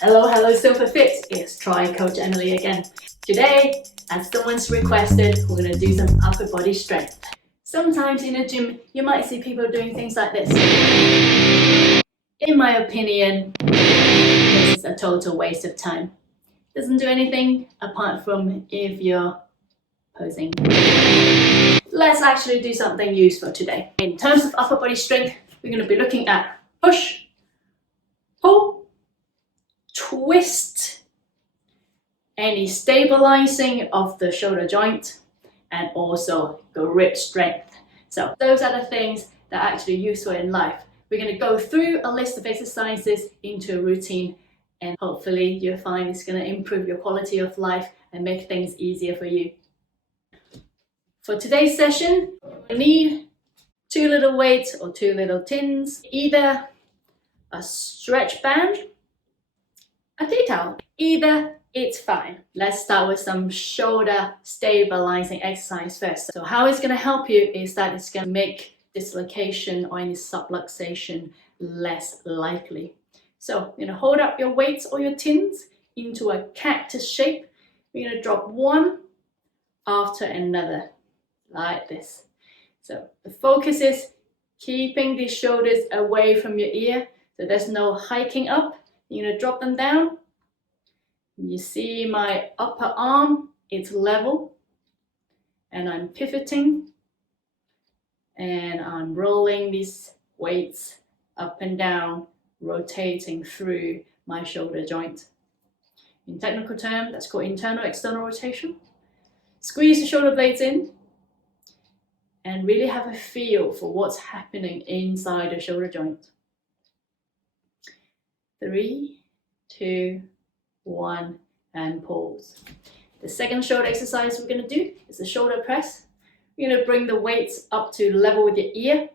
Hello Silverfit, it's Tri Coach Emily again. Today, as someone's requested, we're going to do some upper body strength. Sometimes in a gym, you might see people doing things like this. In my opinion, this is a total waste of time. Doesn't do anything apart from if you're posing. Let's actually do something useful today. In terms of upper body strength, we're going to be looking at push, pull, twist, any stabilizing of the shoulder joint, and also grip strength. So those are the things that are actually useful in life. We're going to go through a list of exercises into a routine, and hopefully you'll find it's going to improve your quality of life and make things easier for you. For today's session, we need 2 little weights or 2 little tins, either a stretch band, a tea towel, either it's fine. Let's start with some shoulder stabilizing exercise first. So how it's going to help you is that it's going to make dislocation or any subluxation less likely. So you're going to hold up your weights or your tins into a cactus shape. We're going to drop one after another like this. So the focus is keeping the shoulders away from your ear, so there's no hiking up. You're going to drop them down. You see my upper arm, it's level, and I'm pivoting, and I'm rolling these weights up and down, rotating through my shoulder joint. In technical term, that's called internal external rotation. Squeeze the shoulder blades in and really have a feel for what's happening inside the shoulder joint. 3, 2, 1, and pause. The second shoulder exercise we're going to do is the shoulder press. We're going to bring the weights up to level with your ear.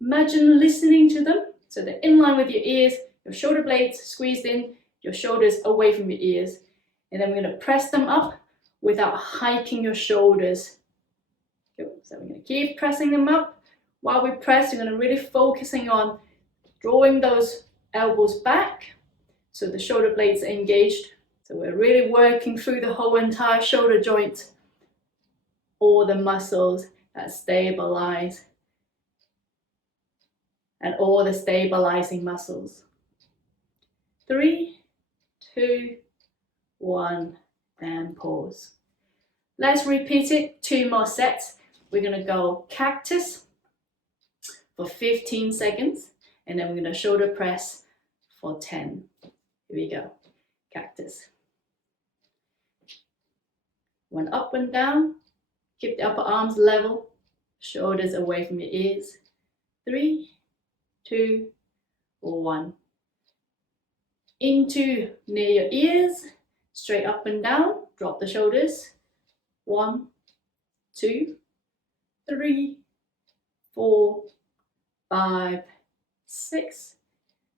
Imagine listening to them, so they're in line with your ears, your shoulder blades squeezed in, your shoulders away from your ears. And then we're going to press them up without hiking your shoulders. Good. So we're going to keep pressing them up. While we press, we're going to really focusing on drawing those elbows back so the shoulder blades are engaged. So we're really working through the whole entire shoulder joint, all the muscles that stabilize, and all the stabilizing muscles. 3, 2, 1, and pause. Let's repeat it 2 more sets. We're going to go cactus for 15 seconds, and then we're going to shoulder press for 10. Here we go. Cactus. 1 up, 1 down. Keep the upper arms level, shoulders away from your ears. 3, 2, 1. Into near your ears, straight up and down. Drop the shoulders. 1, 2, 3, 4, 5, 6,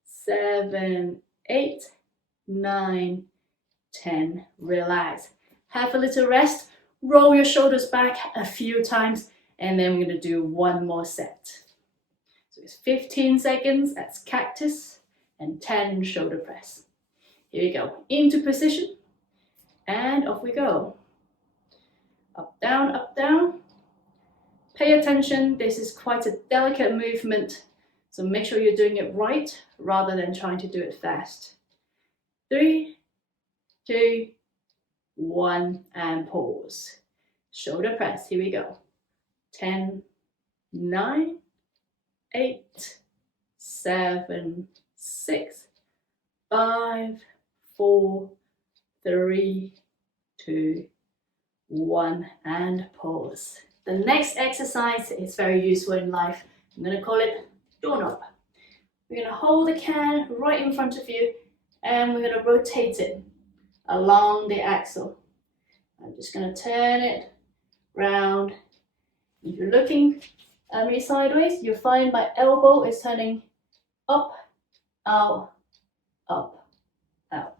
7, 8, 9, 10. Relax. Have a little rest. Roll your shoulders back a few times, and then we're going to do 1 more set. So it's 15 seconds, that's cactus, and 10 shoulder press. Here we go. Into position, and off we go. Up, down, up, down. Pay attention, this is quite a delicate movement, so make sure you're doing it right rather than trying to do it fast. 3, 2, 1, and pause. Shoulder press, here we go. 10, 9, 8, 7, 6, 5, 4, 3, 2, 1, and pause. The next exercise is very useful in life. I'm going to call it doorknob. We're going to hold the can right in front of you, and we're going to rotate it along the axle. I'm just going to turn it round. If you're looking at me sideways, you'll find my elbow is turning up, out, up, out.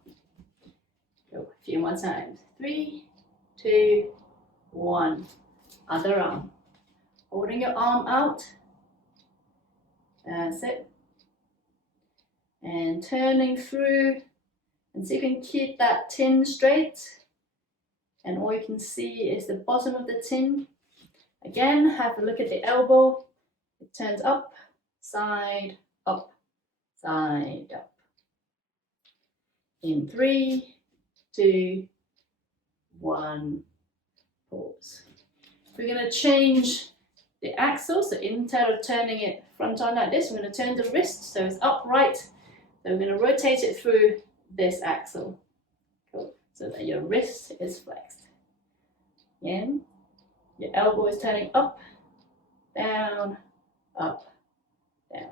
Go a few more times. 3, 2, 1. Other arm. Holding your arm out That's it. And turning through, and see if you can keep that tin straight. And all you can see is the bottom of the tin. Again, have a look at the elbow. It turns up, side, up, side, up. In 3, 2, 1, pause. We're going to change the axle, so instead of turning it front on like this, we're going to turn the wrist so it's upright. So we're going to rotate it through this axle. Cool. So that your wrist is flexed. Again, your elbow is turning up, down, up, down.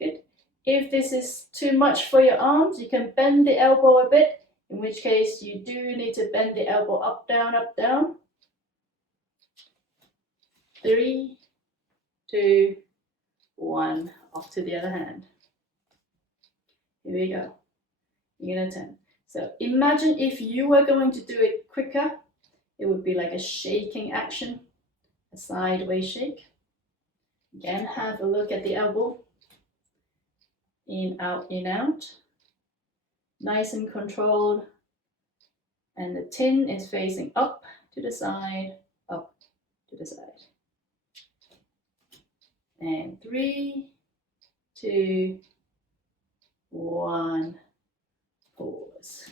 Good. If this is too much for your arms, you can bend the elbow a bit, in which case you do need to bend the elbow up, down, up, down. 3, 2, 1, off to the other hand. Here we go. You're going to turn. So imagine if you were going to do it quicker, it would be like a shaking action, a sideways shake. Again, have a look at the elbow. In, out, in, out. Nice and controlled. And the tin is facing up to the side, up to the side. And 3, 2, 1, pause.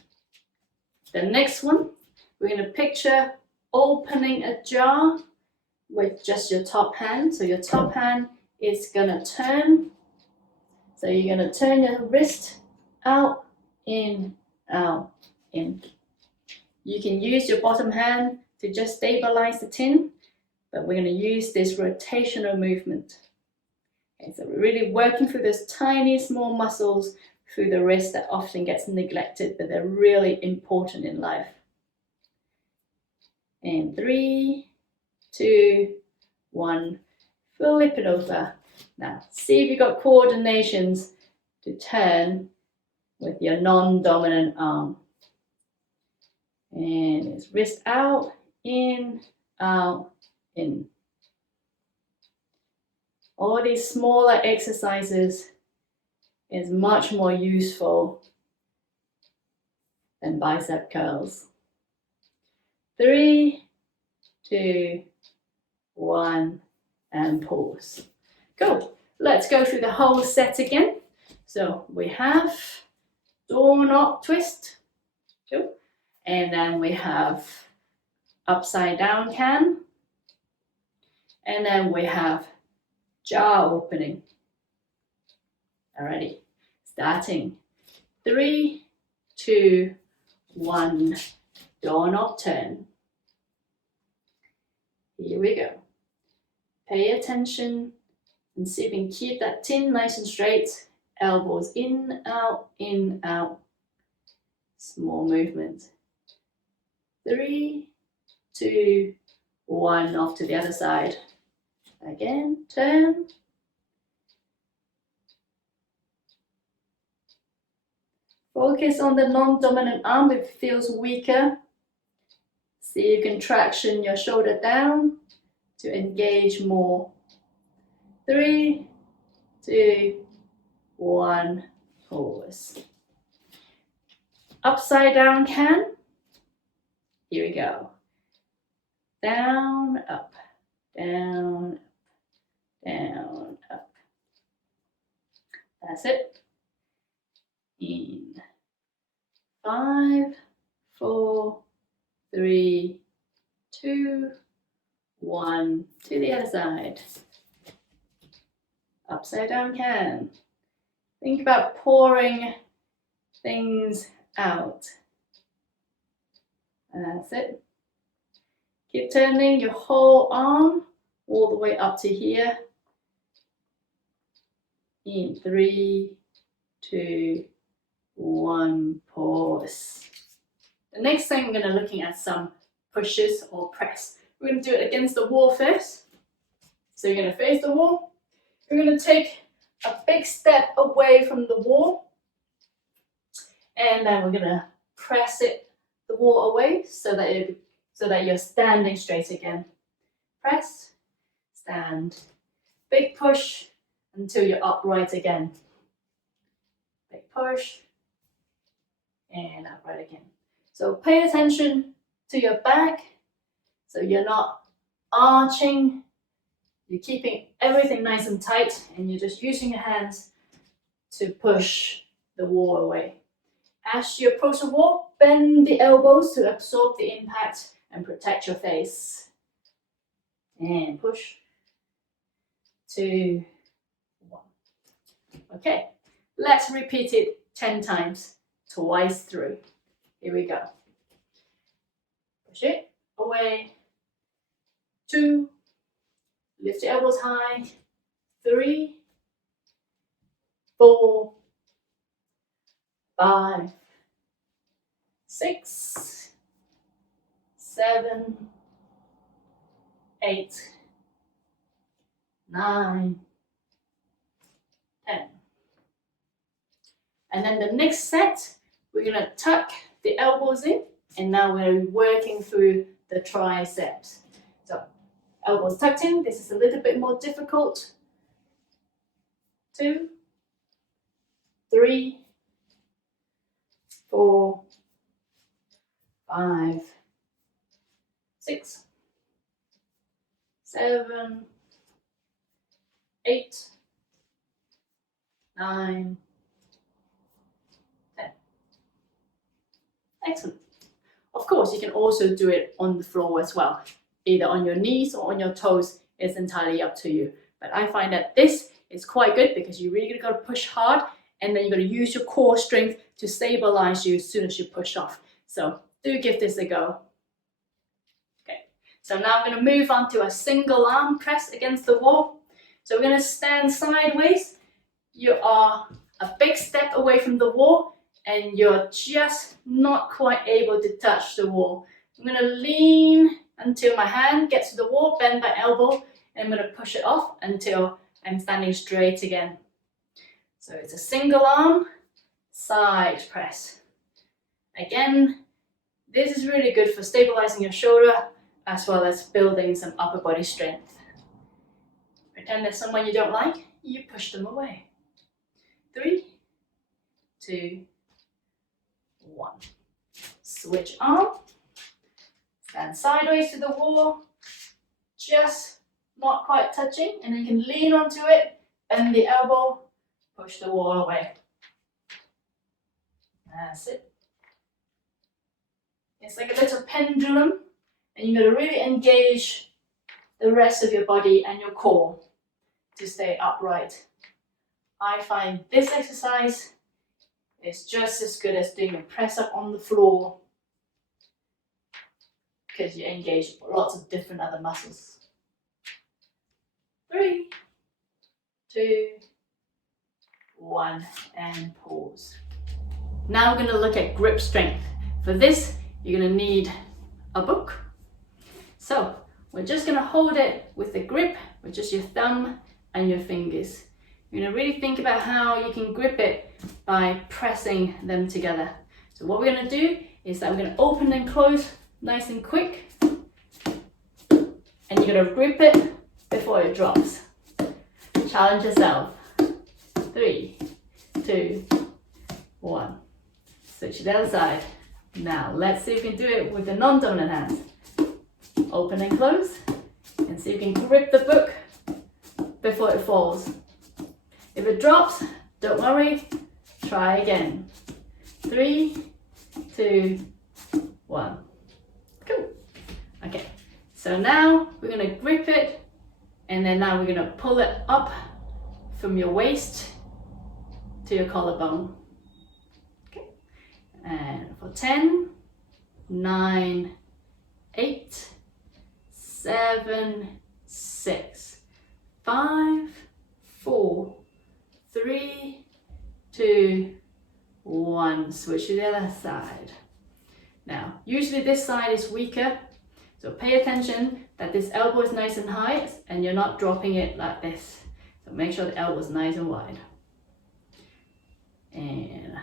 The next one, we're going to picture opening a jar with just your top hand. So your top hand is going to turn. So you're going to turn your wrist out, in, out, in. You can use your bottom hand to just stabilize the tin, but we're going to use this rotational movement. Okay, so we're really working through those tiny small muscles through the wrist that often gets neglected, but they're really important in life. And 3, 2, 1, flip it over. Now, see if you've got coordinations to turn with your non-dominant arm. And it's wrist out, in, in. All these smaller exercises is much more useful than bicep curls. 3, 2, 1, and pause. Go. Let's go through the whole set again. So we have doorknob twist. Go. And then we have upside down can. And then we have jar opening. Alrighty. Starting. 3, 2, 1. Doorknob turn. Here we go. Pay attention and see if you can keep that tin nice and straight. Elbows in, out, in, out. Small movement. 3, 2, 1, off to the other side. Again, turn. Focus on the non-dominant arm if it feels weaker. See if you can traction your shoulder down to engage more. 3, 2, 1, pause. Upside down can. Here we go. Down, up, down, down, up. That's it. In 5, 4, 3, 2, 1. To the other side. Upside down can. Think about pouring things out. That's it. Keep turning your whole arm all the way up to here. In 3, 2, 1, pause. The next thing we're going to looking at some pushes or press. We're going to do it against the wall first. So you're going to face the wall. You're going to take a big step away from the wall. And then we're going to press the wall away so that you're standing straight again. Press, stand. Big push, until you're upright again. Big push, and upright again. So pay attention to your back, so you're not arching, you're keeping everything nice and tight, and you're just using your hands to push the wall away. As you approach the wall, bend the elbows to absorb the impact and protect your face. And push. 2, 1. Okay, let's repeat it 10 times, twice through. Here we go. Push it away. 2, lift your elbows high. 3, 4, 5, 6, 7, 8, 9, 10. And then the next set, we're going to tuck the elbows in, and now we're working through the triceps. So elbows tucked in, this is a little bit more difficult. 2, 3, 4, 5, 6, 7, 8, 9, 10. Excellent. Of course, you can also do it on the floor as well, either on your knees or on your toes. It's entirely up to you. But I find that this is quite good because you really got to push hard, and then you're going to use your core strength to stabilize you as soon as you push off. So do give this a go. Okay, so now I'm going to move on to a single arm press against the wall. So we're going to stand sideways. You are a big step away from the wall, and you're just not quite able to touch the wall. I'm going to lean until my hand gets to the wall, bend my elbow, and I'm going to push it off until I'm standing straight again. So it's a single arm side press. Again, this is really good for stabilizing your shoulder as well as building some upper body strength. Pretend there's someone you don't like, you push them away. 3, 2, 1. Switch arm. Stand sideways to the wall, just not quite touching, and then you can lean onto it, bend the elbow, push the wall away. That's it. It's like a little pendulum, and you've got to really engage the rest of your body and your core to stay upright. I find this exercise is just as good as doing a press up on the floor because you engage lots of different other muscles. 3, 2, 1, and pause. Now we're going to look at grip strength. For this, you're going to need a book. So we're just going to hold it with the grip with just your thumb and your fingers. You're going to really think about how you can grip it by pressing them together. So what we're going to do is that we're going to open and close nice and quick, and you're going to grip it before it drops. Challenge yourself. 3, 2, 1. Switch to the other side. Now let's see if we can do it with the non-dominant hand. Open and close, and see if you can grip the book before it falls. If it drops, don't worry, try again. 3, 2, 1. Cool. Okay, so now we're going to grip it, and then now we're going to pull it up from your waist to your collarbone. Okay, and for 10, 9, 8, 7, 6, 5, 4, 3, 2, 1. Switch to the other side. Now, usually this side is weaker, so pay attention that this elbow is nice and high and you're not dropping it like this. So make sure the elbow is nice and wide. And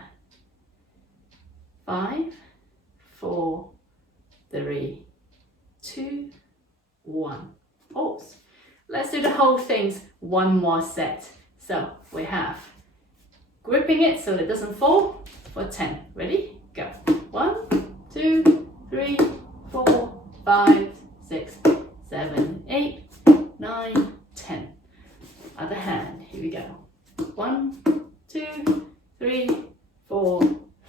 5, 4, 3, 2, 1. Pause. Let's do the whole thing one more set. So we have gripping it so that it doesn't fall for 10. Ready? Go. 1, 2, 3, 4, 5, 6, 7, 8, 9, 10. Other hand. Here we go. 1, 2, 3, 4,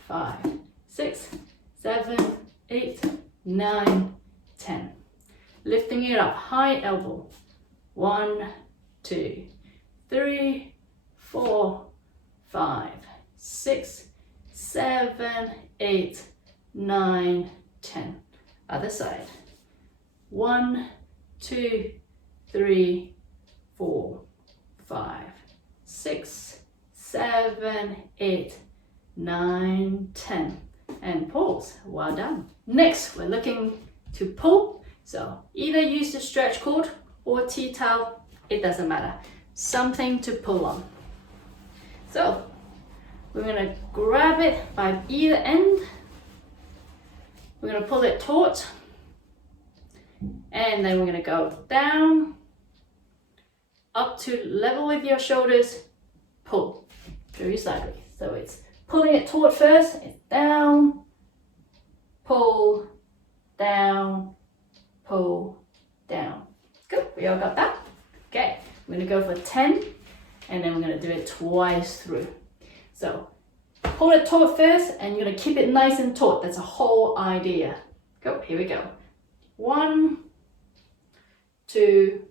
5, 6, 7, 8, 9, 10. Lifting it up, high elbow. 1, 2, 3, 4, 5, 6, 7, 8, 9, 10. Other side. 1, 2, 3, 4, 5, 6, 7, 8, 9, 10. And pause. Well done. Next, we're looking to pull. So either use the stretch cord or tea towel. It doesn't matter. Something to pull on. So we're going to grab it by either end. We're going to pull it taut. And then we're going to go down, up to level with your shoulders, pull. Show you sideways. So it's pulling it taut first, it's down, pull, down, pull, down. Good, we all got that? Okay, we're going to go for 10, and then we're going to do it twice through. So pull it taut first, and you're going to keep it nice and taut. That's a whole idea. Go, here we go. 1, 2,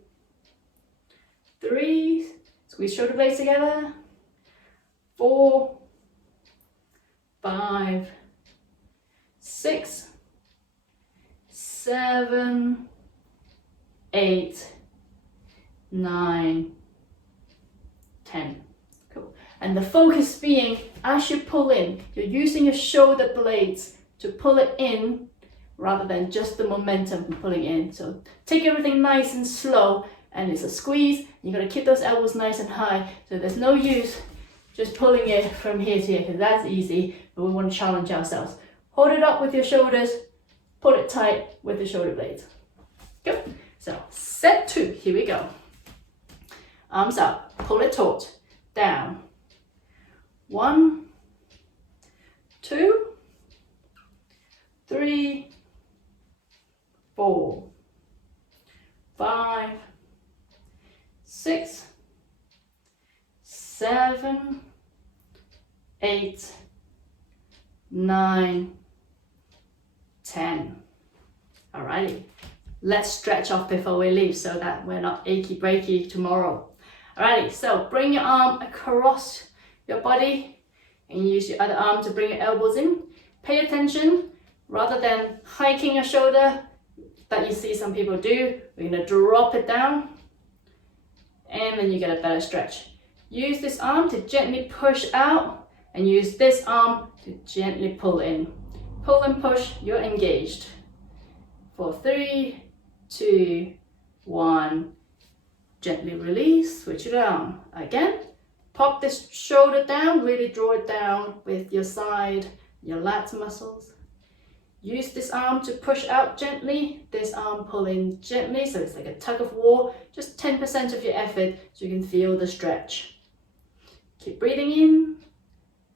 3, squeeze shoulder blades together. 4, 5, 6, 7, 8, 9, 10. Cool. And the focus being, as you pull in, you're using your shoulder blades to pull it in rather than just the momentum from pulling in. So take everything nice and slow, and it's a squeeze. You're going to keep those elbows nice and high, so there's no use just pulling it from here to here, because that's easy, but we want to challenge ourselves. Hold it up with your shoulders, pull it tight with the shoulder blades. Go. So set 2, here we go. Arms up, pull it taut, down. 1, 2, 3, 4, 5, 6, 7, 8, 9, 10. Alrighty, let's stretch off before we leave so that we're not achy breaky tomorrow. Alrighty, so bring your arm across your body and use your other arm to bring your elbows in. Pay attention, rather than hiking your shoulder that you see some people do, we're going to drop it down, and then you get a better stretch. Use this arm to gently push out, and use this arm to gently pull in. Pull and push, you're engaged. For 3, 2, 1, gently release, switch it on. Again, pop this shoulder down, really draw it down with your side, your lats muscles. Use this arm to push out gently, this arm pull in gently, so it's like a tug of war, just 10% of your effort so you can feel the stretch. Keep breathing in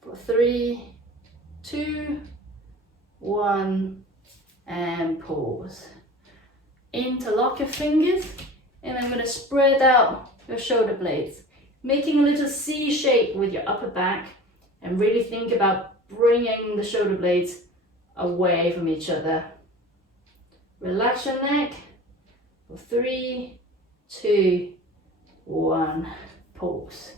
for 3, 2, 1, and pause. Interlock your fingers, and I'm going to spread out your shoulder blades, making a little C shape with your upper back, and really think about bringing the shoulder blades away from each other. Relax your neck for 3, 2, 1, pause.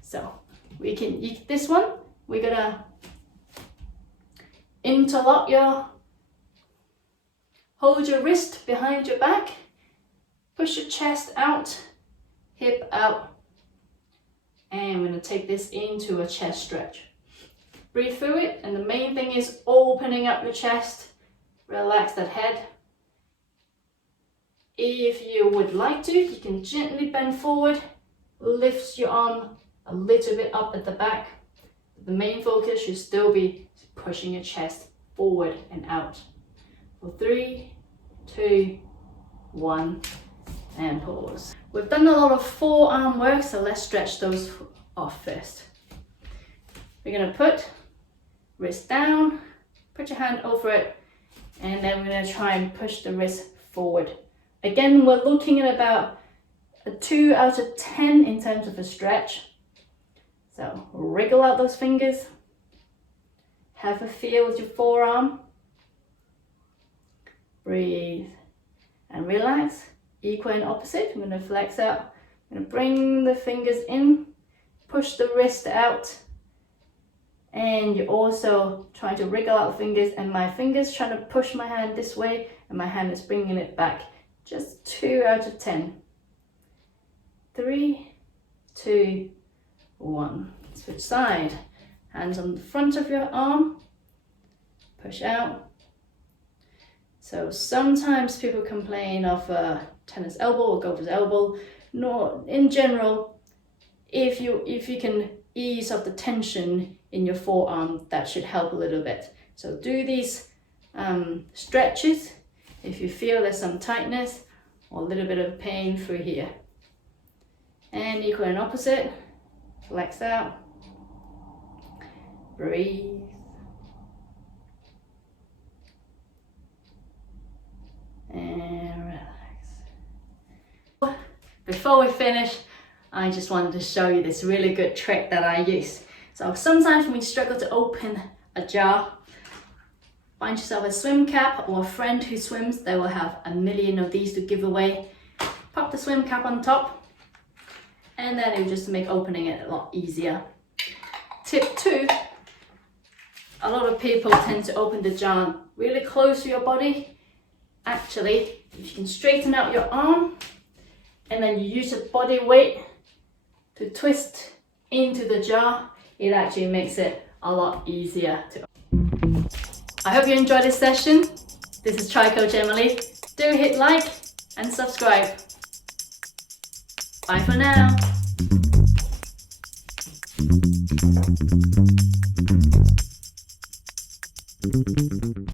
So we can eat this one. We're gonna hold your wrist behind your back, push your chest out, hip out, and we're gonna take this into a chest stretch. Breathe through it, and the main thing is opening up your chest, relax that head. If you would like to, you can gently bend forward, lift your arm a little bit up at the back. The main focus should still be pushing your chest forward and out. For 3, 2, 1, and pause. We've done a lot of forearm work, so let's stretch those off first. We're going to put wrist down, put your hand over it, and then we're going to try and push the wrist forward. Again, we're looking at about a 2 out of 10 in terms of a stretch. So wriggle out those fingers. Have a feel with your forearm. Breathe and relax. Equal and opposite. I'm going to flex out. I'm going to bring the fingers in, push the wrist out. And you're also trying to wriggle out fingers, and my fingers trying to push my hand this way, and my hand is bringing it back. Just 2 out of 10. 3, 2, 1. Switch side. Hands on the front of your arm. Push out. So sometimes people complain of a tennis elbow or golfer's elbow. No, in general, if you can ease off the tension in your forearm, that should help a little bit. So do these stretches if you feel there's some tightness or a little bit of pain through here. And equal and opposite. Flex out. Breathe. And relax. Before we finish, I just wanted to show you this really good trick that I use. So sometimes when you struggle to open a jar, find yourself a swim cap or a friend who swims. They will have a million of these to give away. Pop the swim cap on top, and then it will just make opening it a lot easier. Tip 2, a lot of people tend to open the jar really close to your body. Actually, if you can straighten out your arm, and then you use your body weight to twist into the jar, it actually makes it a lot easier to open. I hope you enjoyed this session. This is Tri Coach Emily. Do hit like and subscribe. Bye for now.